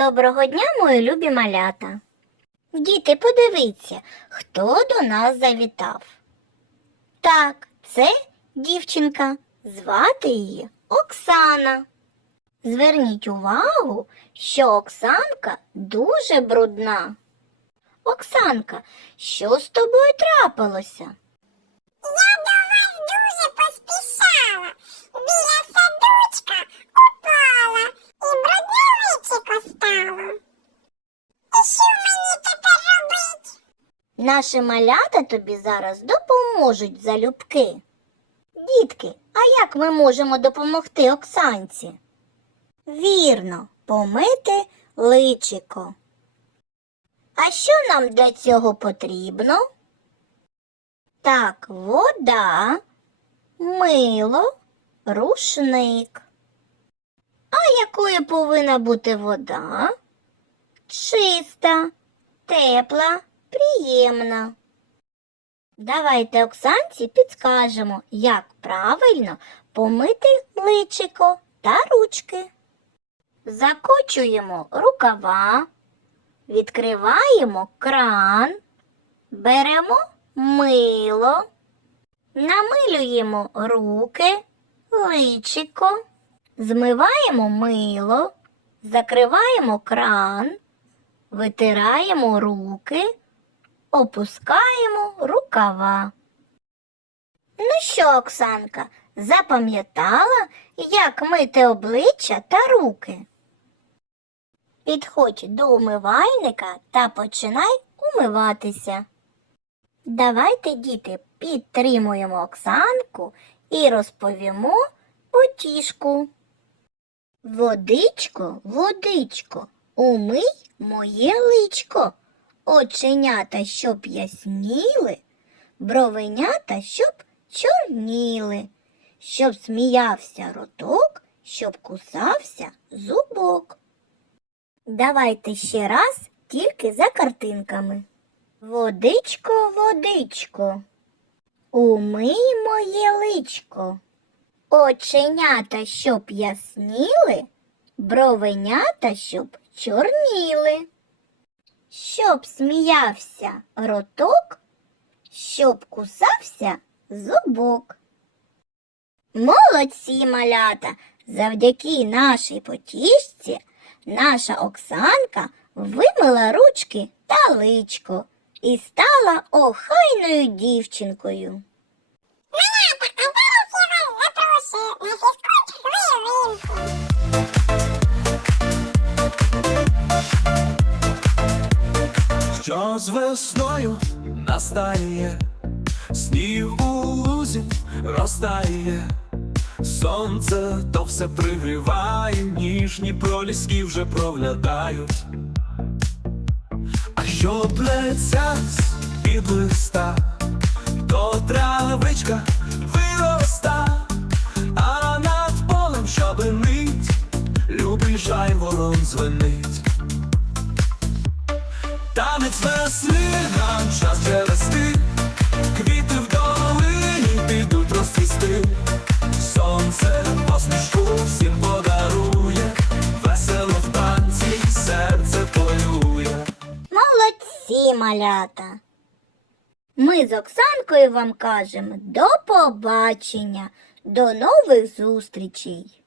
Доброго дня, мої любі малята. Діти, подивіться, хто до нас завітав. Так, це дівчинка. Звати її Оксана. Зверніть увагу, що Оксанка дуже брудна. Оксанка, що з тобою трапилося? Я Наші малята тобі зараз допоможуть залюбки. Дітки, а як ми можемо допомогти Оксанці? Вірно, помити личико. А що нам для цього потрібно? Так, вода, мило, рушник. А якою повинна бути вода? Чиста, тепла, приємна. Давайте Оксанці підскажемо, як правильно помити личико та ручки. Закочуємо рукава, відкриваємо кран, беремо мило, намилюємо руки, личико, змиваємо мило, закриваємо кран, витираємо руки, опускаємо рукава. Ну що, Оксанка, запам'ятала, як мити обличчя та руки? Підходь до умивальника та починай умиватися. Давайте, діти, підтримуємо Оксанку і розповімо потішку. Водичко, водичко, умий моє личко, оченята, щоб ясніли, бровенята, щоб чорніли, щоб сміявся роток, щоб кусався зубок. Давайте ще раз тільки за картинками. Водичко, водичко, умий моє личко. Оченята, щоб ясніли, бровенята, щоб чорніли. Щоб сміявся роток, щоб кусався зубок. Молодці малята! Завдяки нашій потішці наша Оксанка вимила ручки та личко і стала охайною дівчинкою. Малята, а вас запрошую на фізкульт хвилинку. Що з весною настає, сніг у лузі розтає, сонце то все пригріває, ніжні проліски вже проглядають. А що плеться під листа, то травичка вироста, Танець весни нам час жерести, квіти в долині підуть розцвісти, сонце посмішку всім подарує, весело в танці серце полює. Молодці, малята! Ми з Оксанкою вам кажемо до побачення, до нових зустрічей!